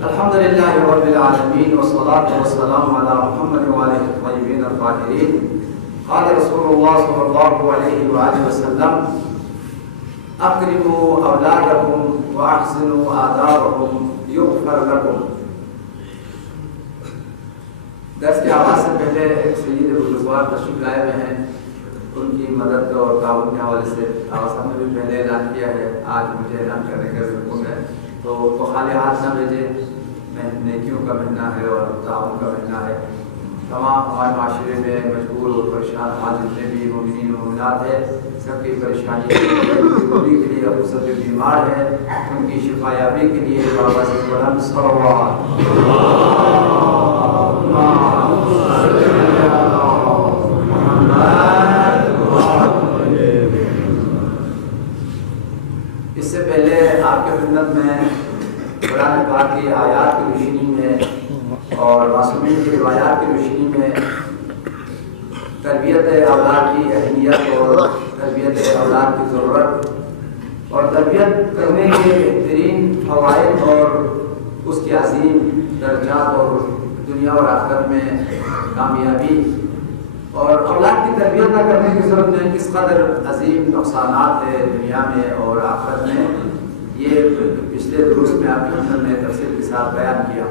الحمد لله رب العالمين والصلاة والسلام على محمد وآله الطيبين الطاهرين. قال رسول الله صلى الله عليه وآله وسلم: أكرموا أولادكم وأحسنوا آدابهم يغفر لكم. درس کے آغاز سے پہلے ایک سید بزرگوار تشریف لائے ہوئے ہیں، ان کی مدد اور تعاون کے حوالے سے آغاز نے بھی پہلے اعلان کیا ہے، آج مجھے اعلان کرنے کا حکم ہے، تو خالی ہاتھ نہ بھیجیں، نیکیوں کا مہینہ ہے اور تعاون کا مہینہ ہے. تمام ہمارے معاشرے میں مجبور اور پریشان حال جتنے بھی مومنین و مومنات ہیں، سب کی پریشانی دوری کے لیے، ابو سب بیمار ہیں ان کی شفا یابی کے لیے بابا سے بلند صلوات. اس سے پہلے آپ کے خدمت میں قرآن پاک کی آیات کی روشنی میں اور معصومین کی روایات کی روشنی میں تربیت اولاد کی اہمیت اور تربیت اولاد کی ضرورت اور تربیت کرنے کے بہترین فوائد اور اس کی عظیم درجات اور دنیا اور آخرت میں کامیابی اور اولاد کی تربیت نہ کرنے کی صورت میں کس قدر عظیم نقصانات ہے دنیا میں اور آخرت میں، یہ پچھلے دروس میں آپ نے تفصیل کے ساتھ بیان کیا.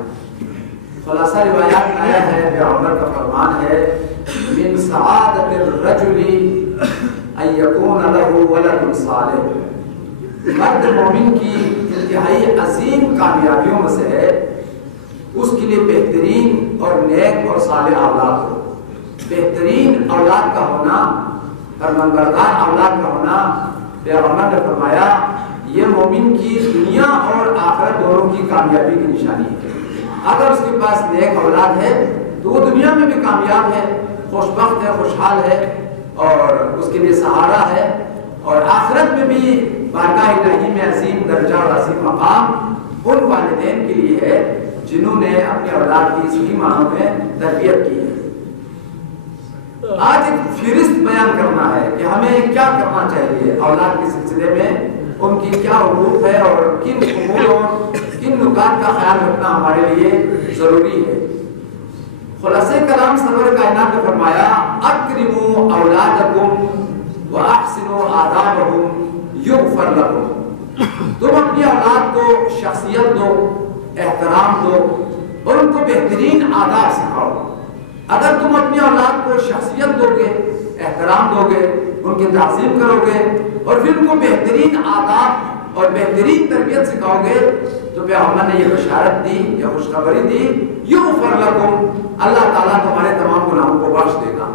خلاصہ روایات میں آیا ہے، پیغمبر کا فرمان ہے: من سعادت الرجل ان یکون له ولد صالح. مرد مومن کی انتہائی عظیم کامیابیوں میں سے ہے اس کے لیے بہترین اور نیک اور صالح اولاد ہو. بہترین اولاد کا ہونا، فرمانبردار اولاد کا ہونا، پیغمبر نے فرمایا یہ مومن کی دنیا اور آخرت دونوں کی کامیابی کی نشانی ہے. اگر اس کے پاس نیک اولاد ہے تو وہ دنیا میں بھی کامیاب ہے، خوش بخت ہے، خوشحال ہے اور اس کے لیے سہارا ہے، اور آخرت میں بھی بارگاہ الہی میں عظیم درجہ اور عظیم مقام ان والدین کے لیے ہے جنہوں نے اپنے اولاد کی صحیح معنوں میں تربیت کی ہے. آج ایک فہرست بیان کرنا ہے کہ ہمیں کیا کرنا چاہیے اولاد کے سلسلے میں، ان کی کیا حقوق ہے اور کن امور اور کن نکات کا خیال رکھنا ہمارے لیے ضروری ہے. خلاصہ کلام سرور کائنات نے فرمایا: اکرموا اولادکم واحسنوا آدابہم یغفر لکم. تم اپنی اولاد کو شخصیت دو، احترام دو اور ان کو بہترین آداب سکھاؤ. اگر تم اپنی اولاد کو شخصیت دو گے، احترام دو گے، ان کی تعظیم کرو گے اور پھر ان کو بہترین آداب اور بہترین تربیت سکھاؤ گے تو پیغمبر نے یہ بشارت دی، یہ خوشخبری دی: یغفر لکم، اللہ تعالیٰ تمہارے تمام گناہوں کو بخش دے گا.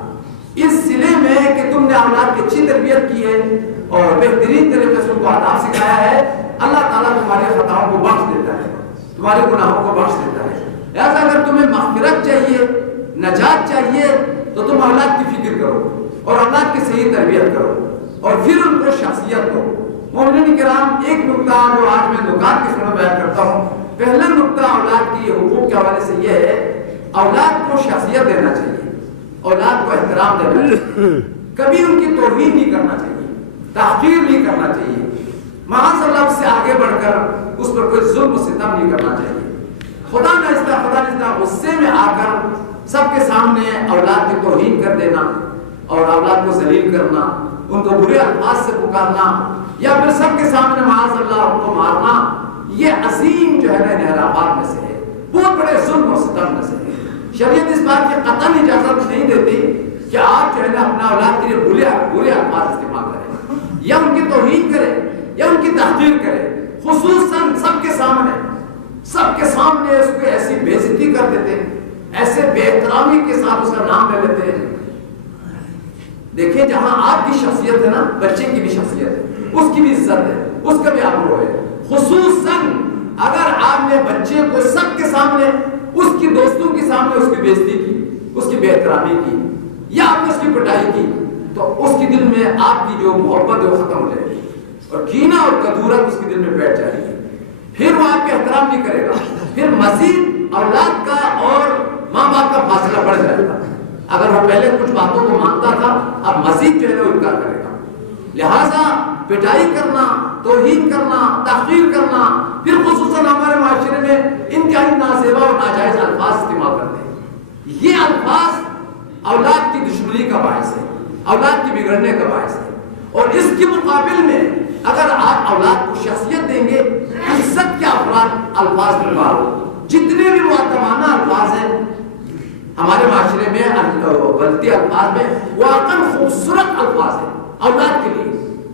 اس سلے میں کہ تم نے اولاد کی اچھی تربیت کی ہے اور بہترین طریقے سے ان کو آداب سکھایا ہے، اللہ تعالیٰ تمہاری خطاؤں کو بخش دیتا ہے، تمہارے گناہوں کو بخش دیتا ہے. لہٰذا اگر تمہیں مغفرت چاہیے، نجات چاہیے تو تم اولاد کی فکر کرو اور اولاد کی صحیح تربیت کرو اور پھر ان کو شخصیت دو. مومنین کرام، ایک نقطہ جو آج میں نکات کے سمجھ بیان کرتا ہوں، پہلا نقطہ اولاد کی حقوق کے حوالے سے یہ ہے: اولاد کو شخصیت دینا چاہیے، اولاد کو احترام دینا چاہیے، کبھی ان کی توہین نہیں کرنا چاہیے، تحقیر نہیں کرنا چاہیے، معاذ اللہ اس سے آگے بڑھ کر اس پر کوئی ظلم و ستم نہیں کرنا چاہیے. خدا نہ غصے میں آ کر سب کے سامنے اولاد کی توہین کر دینا اور اولاد کو ذلیل کرنا، ان کو برے الفاظ سے پکارنا یا پھر سب کے سامنے معاذ اللہ ان کو مارنا، یہ عظیم جو ہے انحرافات میں سے ہے، بہت بڑے ظلم و ستم میں سے ہے. شریعت اس بات کی قطعاً اجازت نہیں دیتی کہ آپ جو ہے نا اپنا اولاد کے لیے برے الفاظ استعمال کریں یا ان کی توہین کریں یا ان کی تحقیر کریں، خصوصاً سب کے سامنے اس کو ایسی بے عزتی کر دیتے ہیں، ایسے بے احترامی کے ساتھ اس کا نام لے لیتے ہیں. دیکھیں، جہاں آپ کی شخصیت ہے نا، بچے کی بھی شخصیت ہے، اس کی بھی عزت ہے، اس کا بھی آبرو ہے. خصوصاً اگر آپ نے بچے کو سب کے سامنے، اس کی دوستوں کے سامنے اس کی بے عزتی کی، اس کی بے احترامی کی یا آپ نے اس کی پٹائی کی تو اس کے دل میں آپ کی جو محبت ہے وہ ختم ہو جائے گی اور کینہ اور کدورت اس کے دل میں بیٹھ جائے گی. پھر وہ آپ کا احترام نہیں کرے گا، پھر مزید اولاد کا اور ماں باپ کا فاصلہ بڑھ جائے گا. اگر وہ پہلے کچھ باتوں کو مانتا تھا، اب مزید جو ہے وہ انکار کرے گا. لہذا پٹائی کرنا، توہین کرنا، تحقیر کرنا، پھر خصوصاً ہمارے معاشرے میں انتہائی اولاد کی دشمنی کا باعث ہے، اولاد کی بگڑنے کا باعث ہے۔ اور اس کے مقابل میں اگر آپ اولاد کو شخصیت دیں گے، عزت کے الفاظ بلوار جتنے بھی معتمانہ الفاظ ہیں ہمارے معاشرے میں، غلطی الفاظ میں واقعاً خوبصورت الفاظ ہیں اولاد کے لیے،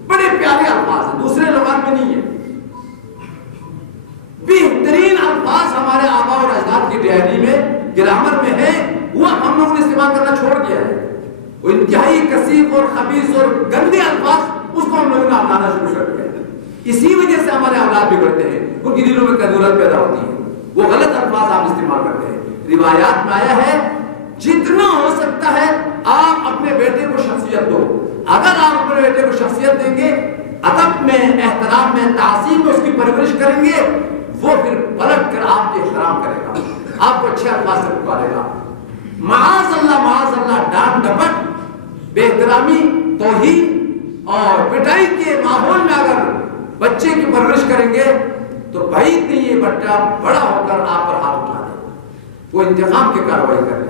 بڑے پیارے الفاظ ہیں، دوسرے لغات میں نہیں ہے۔ بہترین الفاظ ہمارے آباء اور اجداد کی ڈائری میں، گرامر میں ہے، وہ ہم لوگوں نے استعمال کرنا چھوڑ دیا ہے۔ وہ انتہائی کثیف اور خبیث اور گندے الفاظ، اس کو ہم لوگوں نے اپنانا شروع کر دیا ہے۔ اسی وجہ سے ہمارے اولاد بگڑتے ہیں، ان کی دلوں میں کدورت پیدا ہوتی ہے، وہ غلط الفاظ آپ استعمال کرتے ہیں۔ روایات میں آیا ہے جتنا ہو سکتا ہے آپ اپنے بیٹے کو شخصیت دو۔ اگر آپ اپنے بیٹے کو شخصیت دیں گے، ادب میں، احترام میں، تعظیم میں اس کی پرورش کریں گے، وہ پھر پلٹ کر آپ کے احترام کرے گا، آپ کو اچھے الفاظ سے پکارے گا۔ معاذ اللہ ڈانٹ ڈپٹ، بے احترامی، توہین اور پٹائی کے ماحول میں اگر بچے کی پرورش کریں گے تو بعید نہیں یہ بچہ بڑا ہو کر آپ پر ہاتھ اٹھا دے، وہ انتقام کی کارروائی کر لے۔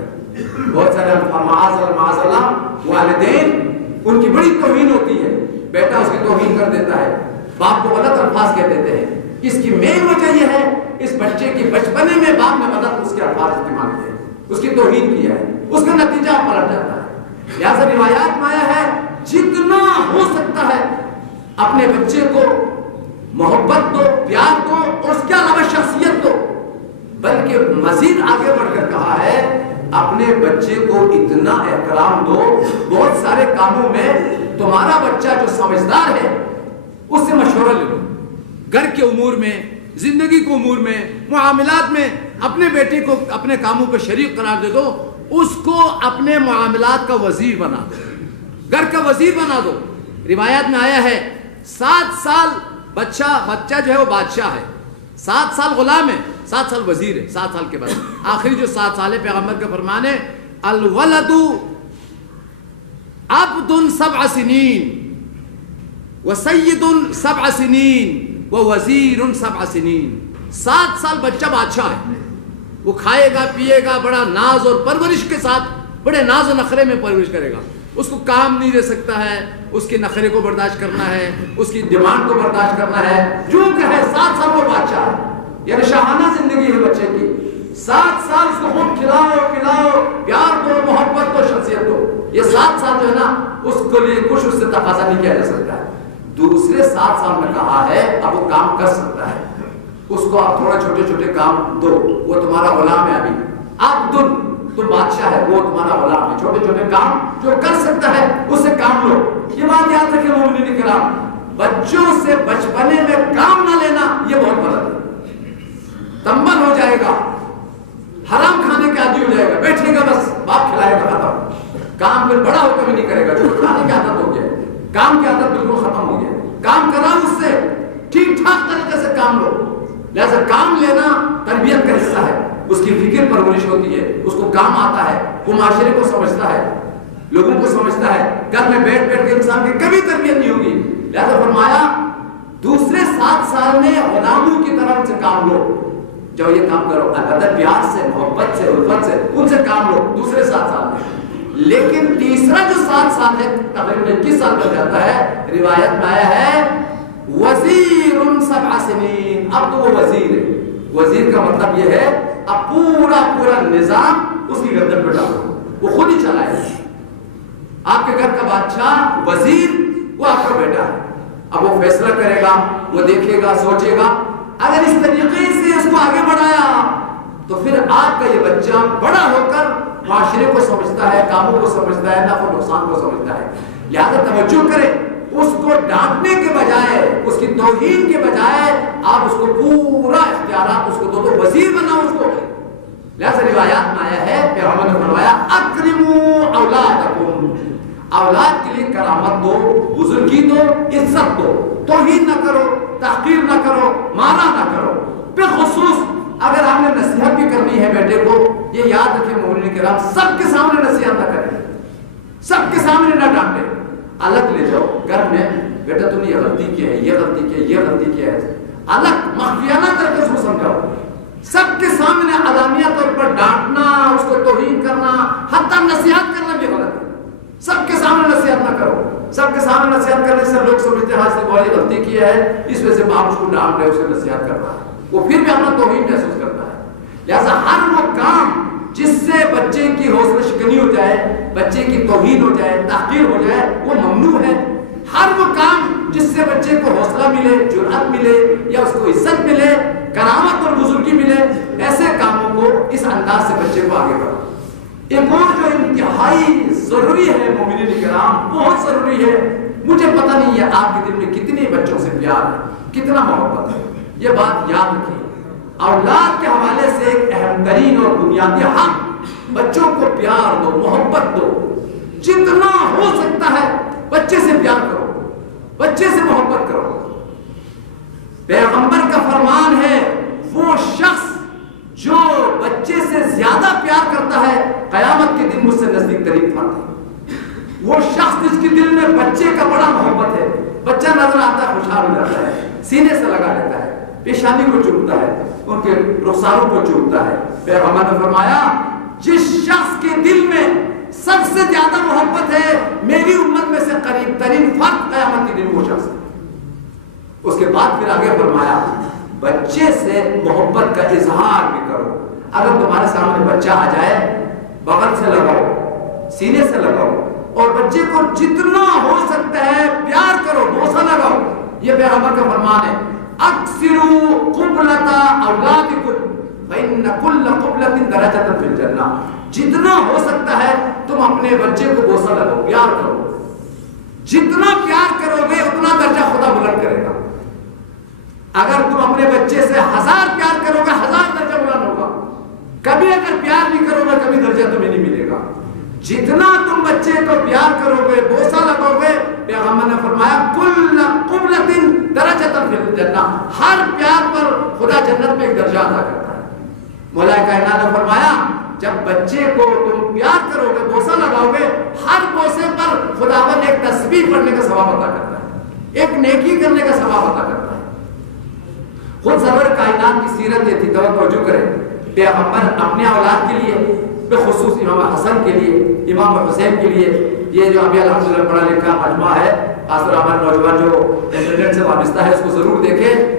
بہت سارے معاذ اللہ والدین، ان کی بڑی توہین ہوتی ہے، بیٹا اس کی توہین کر دیتا ہے، باپ کو غلط الفاظ کہہ دیتے ہیں۔ اس کی مین وجہ یہ ہے اس بچے کی بچپنے میں باپ نے غلط اس کے الفاظ استعمال کیے، اس کی توہین کیا ہے، اس کا نتیجہ پلٹ جاتا ہے۔ لہٰذا روایات میں آیا ہے جتنا ہو سکتا ہے اپنے بچے کو محبت دو، پیار دو، اور اس کے علاوہ شخصیت دو، بلکہ مزید آگے بڑھ کر کہا ہے اپنے بچے کو اتنا احترام دو، بہت سارے کاموں میں تمہارا بچہ جو سمجھدار ہے اس سے مشورہ لے لو، گھر کے امور میں، زندگی کے امور میں، معاملات میں اپنے بیٹے کو اپنے کاموں پہ شریک قرار دے دو، اس کو اپنے معاملات کا وزیر بنا دو، گھر کا وزیر بنا دو۔ روایات میں آیا ہے 7 سال بچہ جو ہے وہ بادشاہ ہے، 7 سال غلام ہے، 7 سال وزیر ہے، 7 سال کے بعد آخری جو 7 سال ہے پیغمبر کا فرمان ہے الولد عبد 7 سنین وسید 7 سنین ووزیر 7 سنین۔ 7 سال بچہ بادشاہ ہے، وہ کھائے گا پیے گا، بڑا ناز اور پرورش کے ساتھ، بڑے ناز و نخرے میں پرورش کرے گا، اس کو کام نہیں دے سکتا ہے، اس کے نخرے کو برداشت کرنا ہے، اس کی ڈیمانڈ کو برداشت کرنا ہے، جو کہے 7 سال وہ بادشاہ ہے، یعنی شاہانہ زندگی ہے بچے کی۔ 7 سال اس کو خوب کھلاؤ پلاؤ، پیار دو، محبت دو، شخصیت دو۔ یہ 7 سال جو ہے نا اس کو لیے کچھ اس سے تقاضا نہیں کیا جا سکتا ہے۔ دوسرے 7 سال میں کہا ہے اب وہ کام کر سکتا ہے، اس کو آپ تھوڑا چھوٹے چھوٹے کام دو، وہ تمہارا غلام ہے ابھی، عبد تو بادشاہ ہے، وہ تمہارا غلام ہے، چھوٹے چھوٹے کام جو کر سکتا ہے اس سے کام لو۔ یہ بات یاد رکھیں مومنین کرام، بچوں سے بچپنے میں کام نہ لینا یہ بہت غلط ہے، تنبل ہو جائے گا، حرام کھانے کے عادی ہو جائے گا، بیٹھے گا بس باپ کھلائے گا ختم، کام پھر بڑا ہو کبھی نہیں کرے گا، جو کھانے کی عادت ہو گیا، کام کی عادت بالکل ختم ہو گیا، کام کراؤ اس سے، ٹھیک ٹھاک طریقے سے کام لو۔ لہذا کام لینا تربیت کا حصہ ہے، اس کی فکر پرورش ہوتی ہے، اس کو کام آتا ہے، وہ معاشرے کو سمجھتا ہے، لوگوں کو سمجھتا ہے، گھر میں بیٹھ بیٹھ کے انسان کی کبھی تربیت نہیں ہوگی۔ لہذا فرمایا دوسرے 7 سال میں غلاموں کی طرف سے کام لو، جب یہ کام کرو ادب پیار سے، محبت سے، الفت سے ان سے کام لو دوسرے 7 سال میں۔ لیکن تیسرا جو 7 سال ہے تقریباً 21 سال بن جاتا ہے، روایت میں آیا ہے وزیر 7 سنین، اب تو وہ وزیر ہے۔ وزیر کا مطلب یہ ہے اب پورا نظام اس کی گردن پہ ڈالو، وہ خود ہی چلائے۔ آپ کے گھر کا بادشاہ وزیر وہ آپ کا بیٹا ہے، اب وہ فیصلہ کرے گا، وہ دیکھے گا، سوچے گا۔ اگر اس طریقے سے اس کو آگے بڑھایا تو پھر آپ کا یہ بچہ بڑا ہو کر معاشرے کو سمجھتا ہے، کاموں کو سمجھتا ہے، نفع و نقصان کو سمجھتا ہے۔ لہذا توجہ کریں، اس کو ڈانٹنے کے بجائے، اس کی توہین کے بجائے آپ اس کو پورا اختیارات اس کو دو، تو وزیر بناؤ اس کو۔ لہذا روایات میں آیا ہے پیغمبر نے فرمایا اکرموا اولادکم، اولاد کے لیے کرامت دو، بزرگی دو، عزت دو، توہین نہ کرو، تحقیر نہ کرو، مانا نہ کرو۔ بالخصوص اگر آپ نے نصیحت بھی کرنی ہے بیٹے کو، یہ یاد رکھیں مومنین کرام، سب کے سامنے نصیحت نہ کریں، سب کے سامنے نہ ڈانٹیں، الگ لے جاؤ گھر میں، بیٹا تم نے یہ غلطی کی ہے، یہ غلطی کی ہے، یہ غلطی کی ہے، الگ مخفیانہ کر کے اس کو سمجھاؤ۔ سب کے سامنے علانیہ طور پر ڈانٹنا، اس کو توہین کرنا، حتی نصیحت کرنا کیا ہے اس وجہ سے باپ اس کو ڈانٹ رہے اسے نصیحت کر رہا ہے، وہ پھر بھی اپنا توہین محسوس کرتا ہے. لہذا ہر وہ کام جس سے بچے کی حوصلہ شکنی ہو جائے، بچے کی توہین ہو جائے، تحقیر ہو جائے، وہ ممنوع ہے. ہر وہ کام جس سے بچے کو حوصلہ ملے، جرأت ملے، یا اس کو عزت ملے، کرامت اور بزرگی ملے، ایسے کاموں کو اس انداز سے بچے کو آگے بڑھا. ایک اور جو انتہائی ضروری ہے مومنین کرام، بہت ضروری ہے، مجھے پتہ نہیں ہے آپ کے دل میں کتنے بچوں سے پیار ہے، کتنا محبت ہے. یہ بات یاد رکھیے، اولاد کے حوالے سے ایک اہم ترین اور بنیادی حق، بچوں کو پیار دو، محبت دو. جتنا ہو سکتا ہے بچے سے پیار کرو، بچے سے محبت کرو. پیغمبر کا فرمان ہے وہ شخص جو بچے سے زیادہ پیار کرتا ہے قیامت کے دن مجھ سے نزدیک ترین فرد ہے. وہ شخص جس کے دل میں بچے کا بڑا محبت ہے، بچہ نظر آتا ہے خوشحال ہو جاتا ہے، سینے سے لگا لیتا ہے، پیشانی کو چومتا ہے، ان کے رخساروں کو چومتا ہے. پیغمبر نے فرمایا جس شخص کے دل میں سب سے زیادہ محبت ہے میری امت میں سے قریب ترین فرد قیامت کے دن وہ شخص ہے. اس کے بعد پھر آگے فرمایا بچے سے محبت کا اظہار بھی کرو. اگر تمہارے سامنے بچہ آ جائے بغل سے لگاؤ، سینے سے لگاؤ، اور بچے کو جتنا ہو سکتا ہے پیار کرو، بوسہ لگاؤ. یہ پیغمبر کا فرمان ہے اکثروا قبلۃ اولادکم فإن كل قبلۃ درجۃ فی الجنہ. جتنا ہو سکتا ہے تم اپنے بچے کو بوسہ لگاؤ، پیار کرو. جتنا پیار کرو گے اتنا درجہ خدا بلند کرے گا. اگر تم اپنے بچے سے 1000 پیار کرو گے 1000 درجہ بلند ہوگا. کبھی اگر پیار نہیں کرو گے کبھی درجہ تمہیں نہیں ملے گا. جتنا تم بچے کو پیار کرو گے، بوسہ لگاؤ گے، پیغمبر نے فرمایا کل قبلۃ درجۃ فی الجنہ، ہر پیار پر خدا جنت میں ایک درجہ عطا کرتا ہے. مولا کائنات نے فرمایا جب بچے کو تم پیار کرو گے، بوسہ لگاؤ گے، ہر بوسے پر خداوند ایک تسبیح پڑھنے کا ثواب عطا کرتا ہے، ایک نیکی کرنے کا ثواب عطا کرتا ہے. خود سرور کائنات کی سیرت یہ تھی، توجہ کریں. پیغمبر اپنے اولاد کے لیے، بخصوص امام حسن کے لیے، امام حسین کے لیے، یہ جو ابھی الحمدللہ پڑھا لکھا مجموعہ ہے، خاص طور ہمارے نوجوان جو انٹرنیٹ سے وابستہ ہے اس کو ضرور دیکھیں.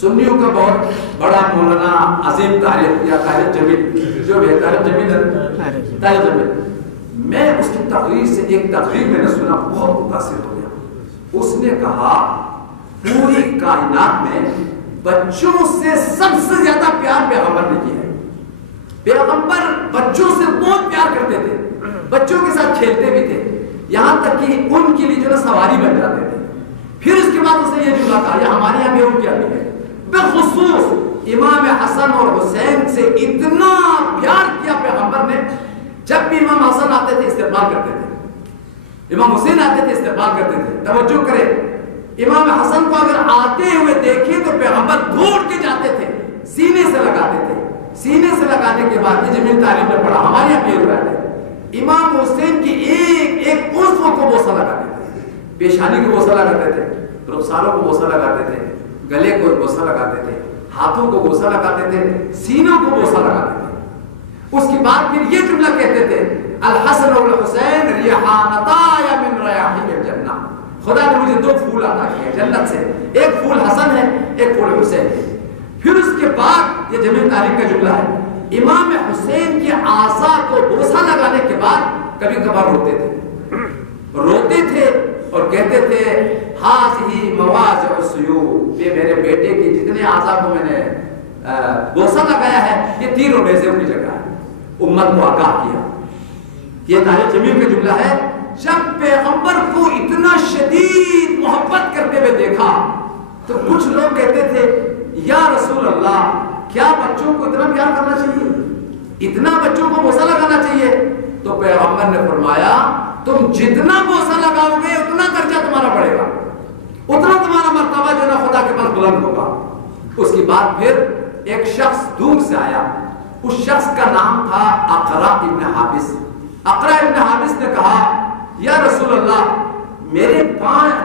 سنیوں کا بہت بڑا مولانا عظیم طارق یا طارق جمیل جو بھی ہے، طارق جمیل، میں اس کی تقریر سے ایک تقریر میں نے سنا، بہت متاثر ہو گیا. اس نے کہا پوری کائنات میں بچوں سے سب سے زیادہ پیار پیغمبر نے کیا ہے. پیغمبر بچوں سے بہت پیار کرتے تھے، بچوں کے ساتھ کھیلتے بھی تھے، یہاں تک کہ ان کے لیے جو ہے سواری بن جاتے تھے. پھر اس کے بعد اس نے یہ جملہ کہا، یہ ہمارے یہاں بھی ان کیا بھی ہے، بخصوص امام حسن اور حسین سے اتنا پیار کیا پیغمبر نے. جب بھی امام حسن آتے تھے استقبال کرتے تھے، امام حسین آتے تھے استقبال کرتے تھے. توجہ کرے، امام حسن کو اگر آتے ہوئے دیکھیں تو پیغمبر دوڑ کے جاتے تھے، سینے سے لگاتے تھے. سینے سے لگانے کے بعد یہ جمیل تعریف نے پڑھا، ہمارے یہاں بھی روایت ہے، امام حسین کی ایک ایک عضو کو بوسہ لگاتے تھے. پیشانی کو بوسہ لگاتے تھے، رخساروں کو بوسہ لگاتے تھے، گلے کو بوسہ لگاتے تھے، ہاتھوں کو بوسہ لگاتے تھے، سینوں کو بوسہ لگاتے تھے. اس کے بعد پھر یہ جملہ کہتے تھے الحسن والحسین ریحانتا من ریاحین الجنہ. خدا نے مجھے 2 پھول عطا کیے جنت سے، ایک پھول حسن ہے، ایک پھول حسین ہے. پھر اس کے بعد یہ جمیل تاریخ کا جملہ ہے، امام حسین کے اعضاء کو بوسہ لگانے کے بعد کبھی کبھار روتے تھے اور کہتے تھے ہذہ مواضع السیوف، یہ میرے بیٹے کی جتنے اعضاء کو میں نے بوسہ لگایا ہے یہ تیر و نیزے کی جگہ ہے. امت کو آگاہ کیا. یہ تاریخ جمیل کا جملہ ہے. جب پیغمبر کو اتنا شدید محبت کرتے ہوئے دیکھا تو کچھ لوگ کہتے تھے یا رسول اللہ کیا بچوں کو اتنا پیار کرنا چاہیے، اتنا بچوں کو بوسہ لگانا چاہیے؟ تو پیغمبر نے فرمایا تم جتنا بوسہ لگاؤ گے اتنا درجہ تمہارا بڑھے گا، اتنا تمہارا مرتبہ جو ہے خدا کے پاس بلند ہوگا. اس کے بعد پھر ایک شخص دور سے آیا، اس شخص کا نام تھا اقرا ابن حابس. اقرا ابن حابس نے کہا یا رسول اللہ میرے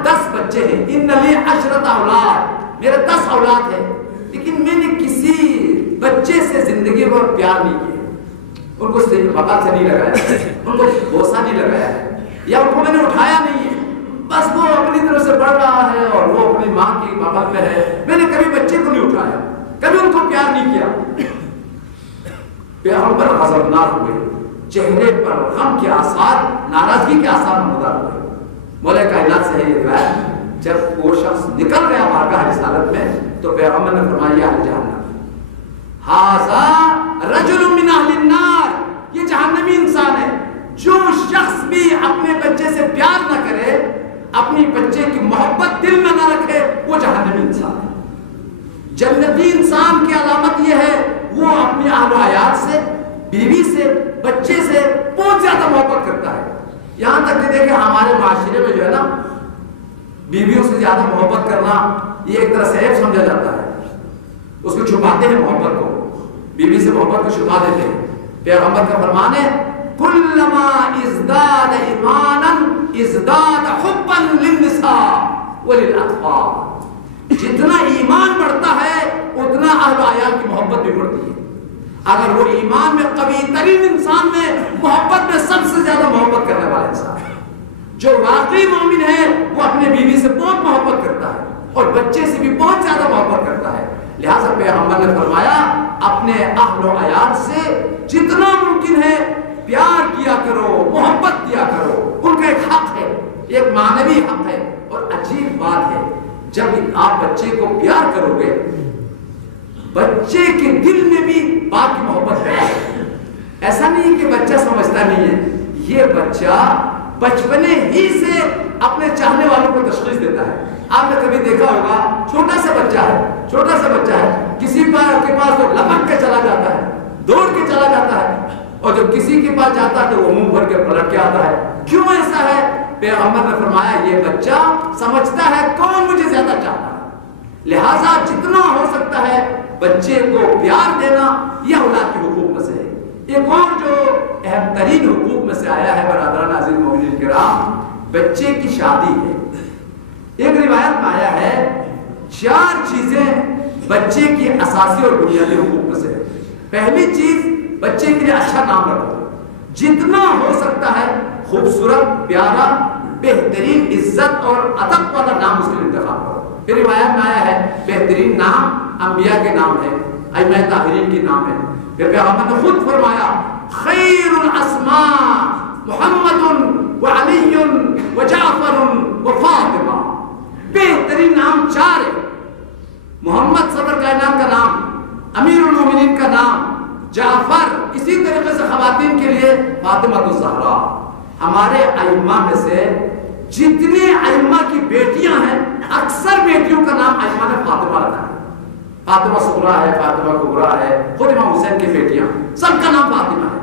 10 بچے ہیں، ان لی 10 اولاد، میرے 10 اولاد ہیں، لیکن میں نے کسی بچے سے زندگی میں پیار نہیں کیا، ان کو بغل سے نہیں لگایا، ان کو بوسہ نہیں لگایا ہے، یا ان کو میں نے اٹھایا نہیں ہے، بس وہ اپنی طرف سے بڑھ رہا ہے اور وہ اپنی ماں کی بغل میں ہے. میں نے کبھی بچے کو نہیں اٹھایا, کبھی ان کو پیار نہیں کیا. پیغمبر غضبناک ہوئے, چہرے پر غم کے آثار, ناراضگی کے آثار نمودار ہوئے. مولا کائنات سے ہے یہ روایت, جب وہ شخص نکل گیا بارگاہ رسالت میں تو پیغمبر نے فرمایا اہل جہنم, ھذا رجل من اہل النار, یہ جہنمی انسان ہے. جو شخص بھی اپنے بچے سے پیار نہ کرے, اپنی بچے کی محبت دل میں نہ رکھے, وہ جہنمی انسان ہے. جنتی انسان کی علامت یہ ہے, وہ اپنے اہل و عیال سے, بیوی سے, بچے سے بہت زیادہ محبت کرتا ہے. یہاں تک کہ دیکھیں ہمارے معاشرے میں جو ہے نا, بیویوں سے زیادہ محبت کرنا یہ ایک طرح سے عیب سمجھا جاتا ہے. اس کو چھپاتے ہیں محبت کو, بیوی سے محبت کو چھپا دیتے ہیں. پیغمبر کا فرمان ہے کلما ازداد ایمانا ازداد حبا للنساء وللاطفال. جتنا ایمان بڑھتا ہے اتنا اہل و عیال کی محبت بھی بڑھتی ہے. اگر وہ ایمان میں قوی ترین انسان میں محبت میں سب سے زیادہ محبت کرنے والا انسان ہے, جو واقعی مومن ہے وہ اپنے بیوی سے بہت محبت کرتا ہے اور بچے سے بھی بہت زیادہ محبت کرتا ہے. لہٰذا پیغمبر نے فرمایا اپنے اہل و عیال سے جتنا ممکن ہے پیار کیا کرو, محبت کیا کرو. ان کا ایک حق ہے, ایک معنوی حق ہے. اور عجیب بات ہے, جب آپ بچے کو پیار کرو گے, بچے کے دل میں بھی باپ کی محبت ہے. ایسا نہیں کہ بچہ سمجھتا نہیں ہے, یہ بچہ بچپنے ہی سے اپنے چاہنے والوں کو تشخیص دیتا ہے. آپ نے کبھی دیکھا ہوگا چھوٹا سا بچہ ہے, کسی کے پاس تو لپک کے چلا جاتا ہے, دوڑ کے چلا جاتا ہے, اور جب کسی کے پاس جاتا ہے تو وہ منہ بھر کے پلٹ کے آتا ہے. کیوں ایسا ہے؟ پیغمبر نے فرمایا یہ بچہ سمجھتا ہے کون مجھے زیادہ چاہتا ہے. لہٰذا جتنا ہو سکتا ہے بچے کو پیار دینا یہ اولاد کے حقوق میں سے ہے. ایک اور جو اہم ترین حقوق میں سے آیا ہے برادران عزیز مومنین کرام, بچے کی شادی ہے. ایک روایت میں آیا ہے 4 چیزیں بچے کی اساسی اور بنیادی حقوق میں سے ہے. پہلی چیز, بچے کے لیے اچھا نام رکھو. جتنا ہو سکتا ہے خوبصورت, پیارا, بہترین, عزت اور ادب والا نام اس کے لیے انتخاب کرو. پھر روایت میں آیا ہے بہترین نام انبیاء کے نام ہے, ائمہ طاہرین کے نام ہے. پھر پیغمبر نے خود فرمایا خیر الاسماء محمد وعلی وجعفر وفاطمہ. بہترین نام 4 ہے, محمد صدر کائنات کا نام, امیر المومنین کا نام جعفر, اسی طریقے سے خواتین کے لیے فاطمہ الزہرا. ہمارے ائمہ میں سے جتنے ائمہ کی بیٹیاں ہیں اکثر بیٹیوں کا نام ائمہ نے فاطمہ رکھا ہے. فاطمہ صغریٰ ہے, فاطمہ کبریٰ ہے, خود امام حسین کی بیٹیاں, سب کا نام فاطمہ ہے.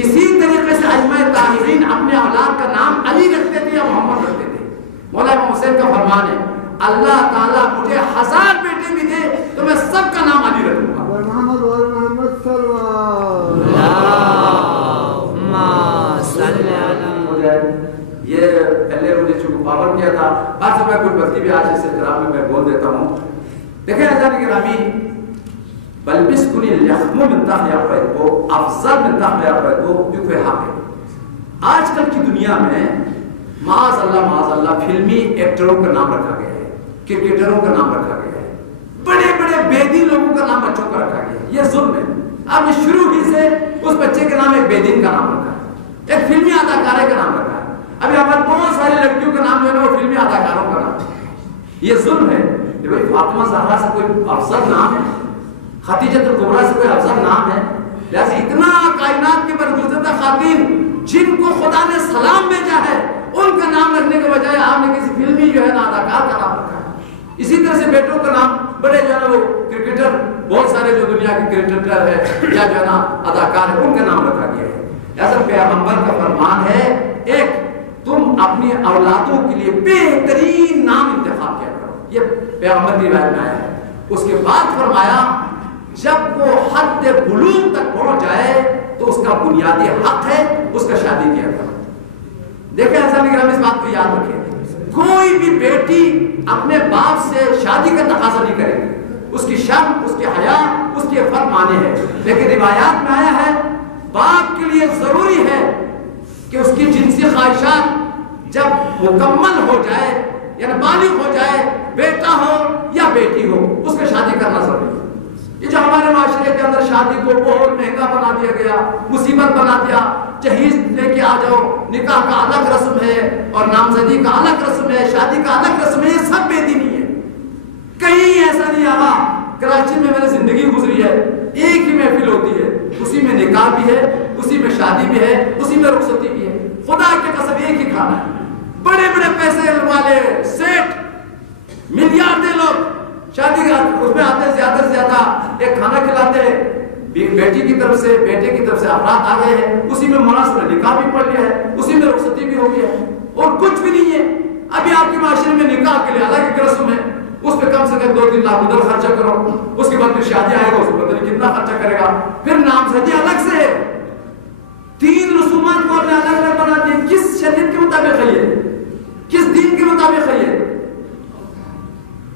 اسی طریقے سے ائمہ طاہرین اپنے اولاد کا نام علی رکھتے تھے یا محمد رکھتے تھے. مولا امام حسین کا فرمان ہے اللہ تعالیٰ مجھے 1000 بیٹے بھی دے تو میں سب کا نام علی رکھوں گا. محمد صلی یہ پہلے مجھے چونکہ پاور کیا تھا, بعد سے میں کوئی بستی بھی آج اس احترام میں بول دیتا ہوں. دیکھیں حضرت گرامی, بلبسکن الیخم من تحت یعقوب کو افضل من تحت یعقوب کو کیونکہ حق ہے. آج کل کی دنیا میں معاذ اللہ فلمی ایکٹروں کا نام رکھا گیا ہے, کرکٹروں کا نام رکھا گیا ہے, بڑے بڑے بیدین لوگوں کا نام بچوں کا رکھا گیا ہے. یہ ظلم ہے. آپ نے شروع ہی سے اس بچے کے نام ایک بیدین کا نام رکھا ہے, ایک فلمی اداکارے کا نام رکھا ہے. ابھی ہمارے بہت ساری لڑکیوں کا نام جو ہے نا وہ فلمی اداکاروں کا نام ہے. یہ ظلم ہے. بھائی فاطمہ زہرا سے کوئی افضل نام ہے, خدیجہ الکبریٰ سے کوئی افضل نام ہے. لہٰذا اتنا کائنات کے برگزیدہ خواتین جن کو خدا نے سلام بھیجا ہے ان کا نام رکھنے کے بجائے آپ نے کسی فلمی جو ہے نا اداکار کا نام رکھا ہے. اسی طرح سے بیٹوں کا نام بڑے جو ہے نا وہ کرکٹر, بہت سارے جو دنیا کے کرکٹر ہے یا جو ہے نا اداکار ہے ان کا نام رکھا گیا ہے. ایسا پیغمبر کا فرمان ہے ایک تم اپنی اولادوں کے لیے بہترین نام انتخاب کیا کرو. یہ پیغمبر کی روایت میں آیا ہے. اس کے بعد فرمایا جب وہ حد بلوغ تک پہنچ جائے تو اس کا بنیادی حق ہے اس کا شادی کیا کرو. دیکھیں ایسا نہیں کہ ہم اس بات کو یاد رکھیں, کوئی بھی بیٹی اپنے باپ سے شادی کا تقاضا نہیں کرے گی. اس کی شرم, اس کی حیا, اس کے فرض مانے ہیں. لیکن روایات میں آیا ہے باپ کے لیے ضروری ہے کہ اس کی جنسی خواہشات جب مکمل ہو جائے یعنی بالغ ہو جائے، بیٹا ہو یا بیٹی ہو، اس میں شادی کرنا ضروری ہے۔ یہ جو ہمارے معاشرے کے اندر شادی کو بہت مہنگا بنا دیا گیا، مصیبت بنا دیا، جہیز لے کے آ جاؤ، نکاح کا الگ رسم ہے اور نامزدگی کا الگ رسم ہے، شادی کا الگ رسم ہے، یہ سب بے دینی ہے۔ کہیں ایسا نہیں آگا۔ کراچی میں میں نے زندگی گزری ہے، ایک ہی محفل ہوتی ہے، اسی میں نکاح بھی ہے، اسی میں شادی بھی ہے، اسی میں رخصتی بھی ہے، خدا کی قسم ایک ہی کھانا ہے۔ بڑے بڑے پیسے والے سیٹ ملیاردیں لوگ شادی کا اس میں آتے، زیادہ سے زیادہ ایک کھانا کھلاتے ہیں، بیٹی کی طرف سے بیٹے کی طرف سے افراد آ گئے ہیں، اسی میں مناسب نکاح بھی پڑھ لیا ہے، اسی میں رخصتی بھی ہو گیا ہے، اور کچھ بھی نہیں ہے۔ ابھی آپ کے معاشرے میں نکاح کے لیے الگ ایک رسم ہے، اس پہ کم سے کم 2-3 لاکھ ادھر خرچہ کرو، اس کے بعد پھر شادی آئے گا، اس پہ پتہ نہیں کتنا خرچہ کرے گا، پھر نامزدگی الگ سے ہے، 3 رسومات کو ہم نے الگ الگ بنا دی۔ کس شریعت کے مطابق ہے یہ؟ کس دین کے مطابق ہے یہ؟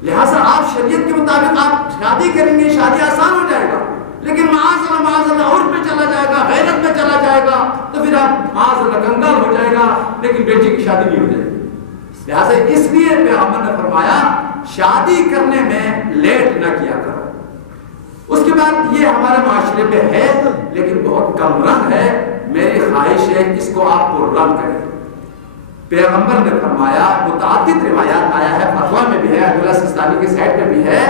لہٰذا آپ شریعت کے مطابق آپ شادی کریں گے، شادی آسان ہو جائے گا، لیکن معاذ اللہ عرف میں چلا جائے گا، غیرت میں چلا جائے گا، تو پھر آپ معاذ اللہ کنگال ہو جائے گا، لیکن بیٹی کی شادی نہیں ہو جائے گی۔ لہٰذا اس لیے پیغمبر نے فرمایا شادی کرنے میں لیٹ نہ کیا کرو۔ اس کے بعد یہ ہمارے معاشرے میں ہے لیکن بہت کم رنگ ہے، میری خواہش ہے اس کو آپ پر رنگ کریں۔ پیغمبر نے فرمایا، متعدد روایات آیا ہے، فتویٰ میں بھی ہے، عبداللہ سستانی کی سائٹ میں بھی ہے،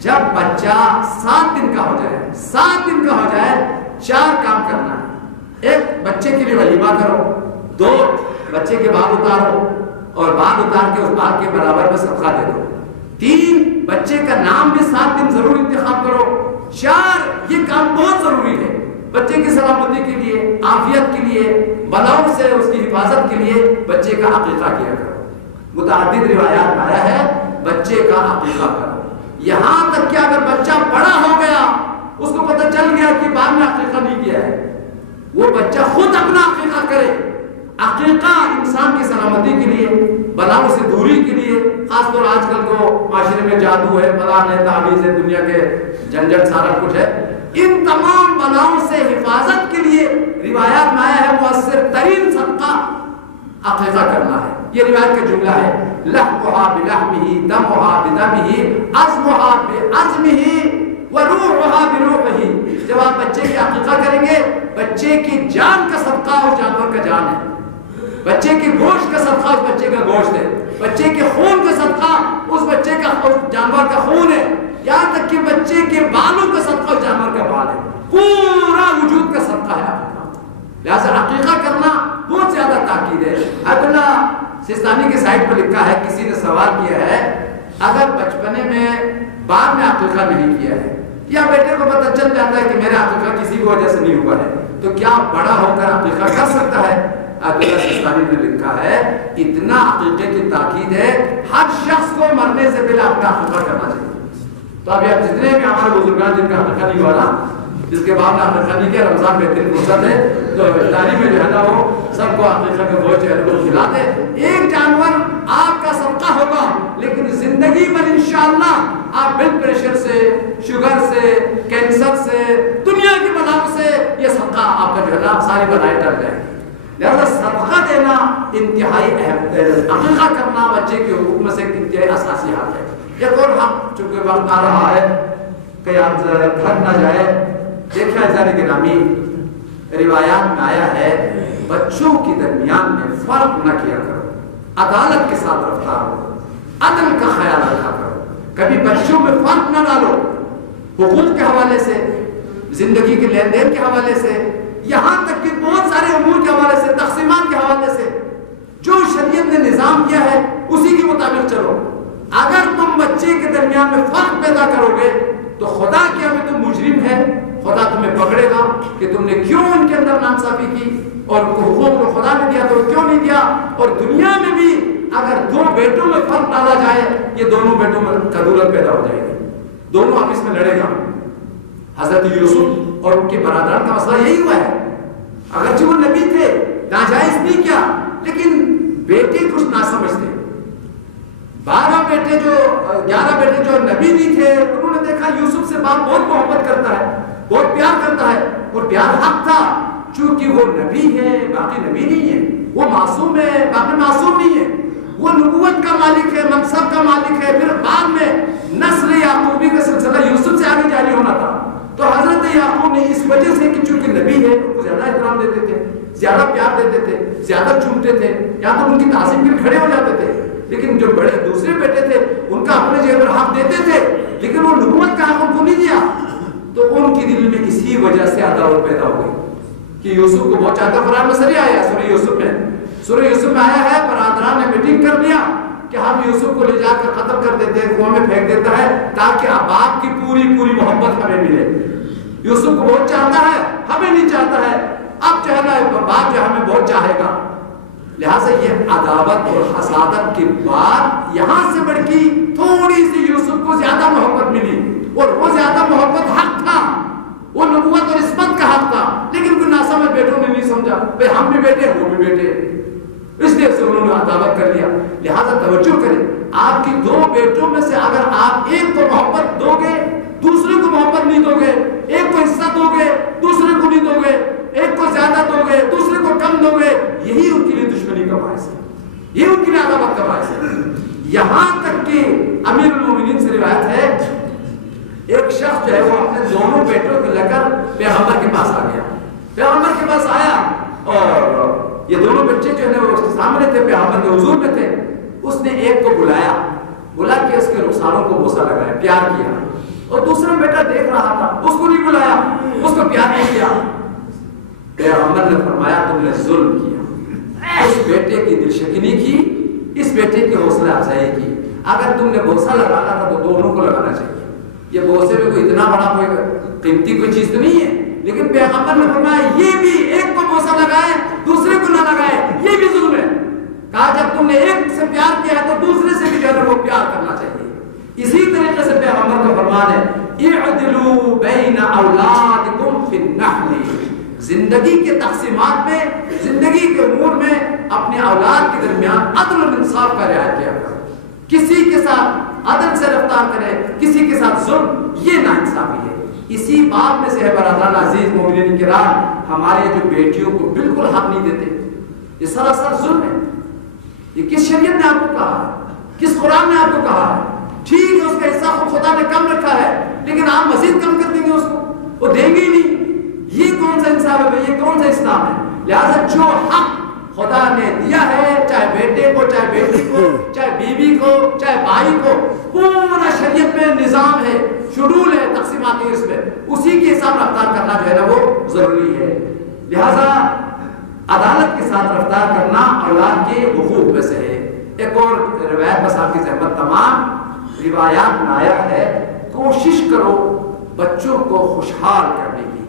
جب بچہ 7 دن کا ہو جائے، 7 دن کا ہو جائے، 4 کام کرنا ہے۔ 1 بچے کے لیے ولیمہ کرو، 2 بچے کے بال اتارو اور بال اتار کے اس بال کے برابر میں صدقہ دے دو، 3 بچے کا نام بھی 7 دن ضرور انتخاب کرو، 4 یہ کام بہت ضروری ہے بچے کی سلامتی کے لیے، عافیت کے لیے، بلاؤں سے اس کی حفاظت کے لیے بچے کا عقیقہ کیا کرو۔ متعدد روایات آیا ہے بچے کا عقیقہ کرو، یہاں تک کہ اگر بچہ بڑا ہو گیا، اس کو پتہ چل گیا کہ باپ نے عقیقہ نہیں کیا ہے، وہ بچہ خود اپنا عقیقہ کرے۔ عقیقہ انسان کی سلامتی کے لیے، بلاؤں سے دوری کے لیے، خاص طور آج کل تو معاشرے میں جادو ہے، فلاں ہے، تعویذ ہے، دنیا کے جھنجھٹ سارا کچھ ہے، ان تمام بلاؤں سے حفاظت کے لیے روایات میں آیا ہے مؤثر ترین صدقہ عقیقہ کرنا ہے۔ یہ روایت کا جملہ ہے، لحمها بلحمه دمها بدمه عظمها بعظمه وروحها بروحه۔ جب آپ بچے کا عقیقہ کریں گے، بچے کی جان کا صدقہ اس جانور کا جان ہے، بچے کے گوشت کا صدقہ اس بچے کا گوشت ہے، بچے کے خون کا صدقہ اس بچے کا اس جانور کا خون ہے، یہاں تک کہ بچے کے بالوں کا صدقہ اس جانور کا بال ہے، پورا وجود کا صدقہ ہے عقیقہ۔ لہٰذا عقیقہ کرنا بہت زیادہ تاکید ہے۔ عبداللہ سستانی کی سائٹ پر لکھا ہے، کسی نے سوال کیا ہے، اگر بچپنے میں باپ نے عقیقہ نہیں کیا ہے یا بیٹے کو پتہ چل جاتا ہے کہ میرا عقیقہ کسی کی وجہ سے نہیں ہوا ہے، تو کیا بڑا ہو کر عقیقہ کر سکتا ہے؟ عبداللہ سستانی نے لکھا ہے، اتنا عقیقے کی تاکید ہے، ہر شخص کو مرنے سے پہلے اپنا عقیقہ کرنا چاہیے۔ تو ابھی آپ جتنے بھی ہمارے بزرگان جن کا عقیقہ نہیں ہوا نا، جس کے بعد عقیقہ نہیں کیا، رمضان بہترین فرصت ہے، تو افطاری میں جو ہے نا وہ سب کو عقیقہ کے گوشت کو کھلا دے۔ ایک جانور آپ کا صدقہ ہوگا، لیکن زندگی بھر انشاءاللہ آپ بلڈ پریشر سے، شوگر سے، کینسر سے، دنیا کی بلاؤں سے یہ صدقہ آپ کا جو ہے نا ساری بلائیں ٹل جائیں گی۔ لہذا صدقہ دینا انتہائی اہم ہے، عقیقہ کرنا بچے کے حقوق میں سے ایک انتہائی اساسی حق ہے۔ ایک اور حق چونکہ وقت آ رہا ہے کہ آپ تھک نہ جائے، دیکھیں عزیزان گرامی، روایات میں آیا ہے بچوں کے درمیان میں فرق نہ کیا کرو، عدالت کے ساتھ رفتار ہو، عدل کا خیال رکھا کرو، کبھی بچوں میں فرق نہ ڈالو، حقوق کے حوالے سے، زندگی کے لین دین کے حوالے سے، یہاں تک کہ بہت سارے امور کے حوالے سے، تقسیمات کے حوالے سے، جو شریعت نے نظام کیا ہے اسی کے مطابق چلو۔ اگر تم بچے کے درمیان میں فرق پیدا کرو گے تو خدا کے ہمیں تم مجرم ہے، خدا تمہیں پکڑے گا کہ تم نے کیوں ان کے اندر ناانصافی کی، اور حقوق کو خدا نے دیا تو کیوں نہیں دیا۔ اور دنیا میں بھی اگر 2 بیٹوں میں فرق ڈالا جائے، یہ دونوں بیٹوں میں کدورت پیدا ہو جائے گی، دونوں آپس میں لڑے گا۔ حضرت یوسف اور ان کے برادران کا مسئلہ یہی ہوا ہے، اگرچہ وہ نبی تھے، ناجائز نہیں کیا، لیکن بیٹے کچھ نہ سمجھتے، 11 بیٹے جو نبی نہیں تھے، انہوں نے دیکھا یوسف سے باپ بہت محبت کرتا ہے، بہت پیار کرتا ہے، اور پیار حق تھا، چونکہ وہ نبی ہے، باقی نبی نہیں ہے، وہ معصوم ہے، باقی معصوم نہیں ہے، وہ نبوت کا مالک ہے، منصب کا مالک ہے. پھر بعد میں نسل یعقوبی کا سلسلہ یوسف سے آگے جاری ہونا تھا. تو حضرت یعقوب نے اس وجہ سے کہ چونکہ نبی ہے ان کو زیادہ احترام دیتے تھے، زیادہ پیار دیتے تھے، زیادہ چومتے تھے، یہاں تک ان کی تعظیم کے لیے کھڑے ہو جاتے تھے. لیکن جو بڑے دوسرے بیٹے تھے ان کا اپنے جگہ پر حق دیتے تھے، لیکن وہ نبوت کا حق ان کو نہیں دیا. تو ان کی دل میں اسی وجہ سے عداوت پیدا ہو گئی کہ یوسف کو بہت چاہتا. قرآن میں سری آیا سورہ یوسف میں آیا ہے، برادران نے میٹنگ کر لیا کہ ہم یوسف کو لے جا کر ختم کر دیتے ہیں، کنویں میں پھینک دیتا ہے تاکہ باپ کی پوری محبت ہمیں ملے. یوسف کو بہت چاہتا ہے، ہمیں نہیں چاہتا ہے. اب چاہنا باپ جو ہمیں بہت چاہے گا. لہٰذا یہ عداوت اور حسادت کے بعد یہاں سے بڑھ کی تھوڑی سی یوسف کو زیادہ محبت ملی، اور وہ زیادہ محبت حق تھا، وہ نبوت اور عصمت کا حق تھا. لیکن کوئی ناسمجھ بیٹوں نے نہیں سمجھا بھائی ہم بھی بیٹے وہ بھی بیٹے، اس لیے سے انہوں نے عداوت کر لیا. لہٰذا توجہ کریں، آپ کی دو بیٹوں میں سے اگر آپ ایک کو محبت دو گے دوسرے کو محبت نہیں دو گے، ایک کو حصہ دو گے دوسرے کو نہیں دو گے، ایک کو زیادہ دو گے دوسرے کو کم دو گے، یہی ان کے لیے دشمنی کا باعث ہے، یہ ان کے لیے عداوت کا باعث ہے. یہاں تک کہ امیر المومنین سے روایت ہے ایک شخص جو ہے وہ اپنے دونوں بیٹوں کو لے کر پیغمبر کے پاس آ گیا. پیغمبر کے پاس آیا اور یہ دونوں بچے جو ہے وہ اس کے سامنے تھے، پیغمبر کے حضور میں تھے. اس نے ایک کو بلا کے اس کے رخساروں کو بوسہ لگایا، پیار کیا، اور دوسرا بیٹا دیکھ رہا تھا اس کو نہیں بلایا، اس کو پیار نہیں کیا. پیغمبر نے فرمایا تم نے ظلم کیا، اس بیٹے کی دل شکنی کی، اس بیٹے کی حوصلہ افزائی کی. اگر تم نے بوسہ لگانا تھا تو دونوں کو لگانا چاہیے. یہ بوسے میں کوئی اتنا بڑا کوئی قیمتی کوئی چیز تو نہیں ہے، لیکن پیغمبر نے فرمایا یہ بھی ایک کو بوسہ لگائے دوسرے کو نہ لگائے، یہ بھی ظلم ہے. کہا جب تم نے ایک سے پیار کیا ہے تو دوسرے سے بھی جو ہے وہ پیار کرنا چاہیے. اسی طریقے سے پیغمبر کا فرمان ہے اعدلوا بین اولادکم فی النحل، زندگی کے تقسیمات میں، زندگی کے امور میں اپنے اولاد کے درمیان عدل و انصاف کا رعایت کیا کرو. کسی کے ساتھ عدل سے رفتار کرے، کسی کے ساتھ ظلم، یہ ناانصافی ہے. اسی بات میں سے ہے برادران عزیز مومنین کرام، ہمارے جو بیٹیوں کو بالکل حق نہیں دیتے، یہ سراسر ظلم ہے. یہ کس شریعت نے آپ کو کہا ہے؟ کس قرآن نے آپ کو کہا ہے؟ ٹھیک ہے اس کا حصہ خود خدا نے کم رکھا ہے، لیکن آپ مزید کم کر دیں گے اس کو، وہ دیں گے ہی نہیں. یہ کون سا انصاف ہے بھائی؟ یہ کون سا اسلام ہے؟ لہذا جو حق خدا نے دیا ہے، چاہے بیٹے کو، چاہے بیٹی کو، چاہے بیوی کو، چاہے بھائی کو، پورا شریعت میں نظام ہے، شیڈول ہے تقسیماتی، اس میں اسی کے حساب رفتار کرنا جو ہے نا وہ ضروری ہے. لہذا عدالت کے ساتھ رفتار کرنا اولاد کے حقوق میں سے ہے. ایک اور روایت بس آپ کی زحمت تمام روایات میں آیا ہے، کوشش کرو بچوں کو خوشحال کرنے کی.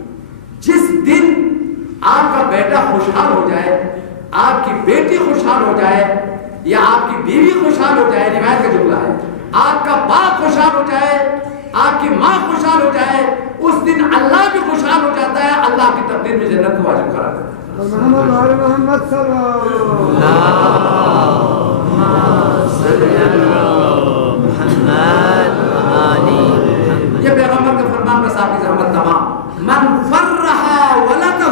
جس دن آپ کا بیٹا خوشحال ہو جائے، آپ کی بیٹی خوشحال ہو جائے، یا آپ کی بیوی خوشحال ہو جائے، روایت کا جملہ ہے، آپ کا باپ خوشحال ہو جائے، آپ کی ماں خوشحال ہو جائے، اس دن اللہ بھی خوشحال ہو جاتا ہے، اللہ کی تقدیر میں جنت کو واجب کرا دیتا ہے. محمد صلی یہ پیغمبر کا فرمان بس آپ کی زحمت تمام. من فرح ولدہ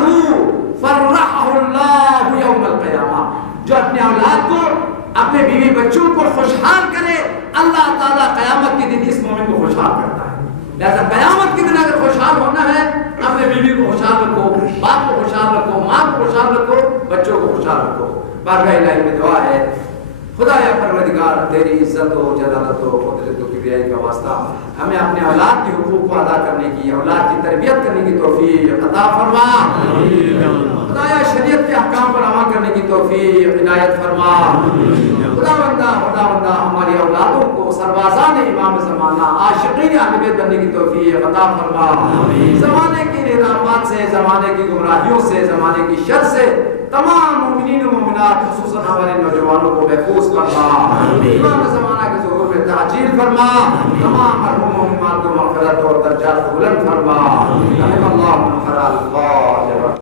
فرحہ اللہ یوم القیامہ، جو اپنے اولاد کو، اپنے بیوی بچوں کو خوشحال کرے، اللہ تعالیٰ قیامت کے دن اس مومن کو خوشحال کرتا ہے. لہذا قیامت کے دن اگر خوشحال ہونا ہے، اپنے بیوی کو خوشحال رکھو، باپ کو خوشحال رکھو، ماں کو خوشحال رکھو، بچوں کو خوشحال رکھو. بارگاہ الہی میں دعا ہے، خدا یا پروردگار تیری عزت و جلالت و قدرت و کبریائی کا واسطہ ہمیں اپنے اولاد کے حقوق کو ادا کرنے کی، اولاد کی تربیت کرنے کی توفیق عطا فرما. خدا یا شریعت کے احکام پر عمل کرنے کی توفیق عنایت فرما. خداوندہ ہماری اولادوں کو سربازان امام زمانہ، عاشقین اہل بیت بننے کی توفیق عطا فرما. زمانے کی نظامات سے، زمانے کی گمراہیوں سے، زمانے کی شر سے تمام مومنین و مومنات خصوصاً ہمارے نوجوانوں کو محفوظ فرما. امام زمانہ کے ظہور میں تعجیل فرما. تمام مرحوم و مہمان کو مغفرت اور درجات بلند فرما. رحم اللہ من قرأ الفاتحہ.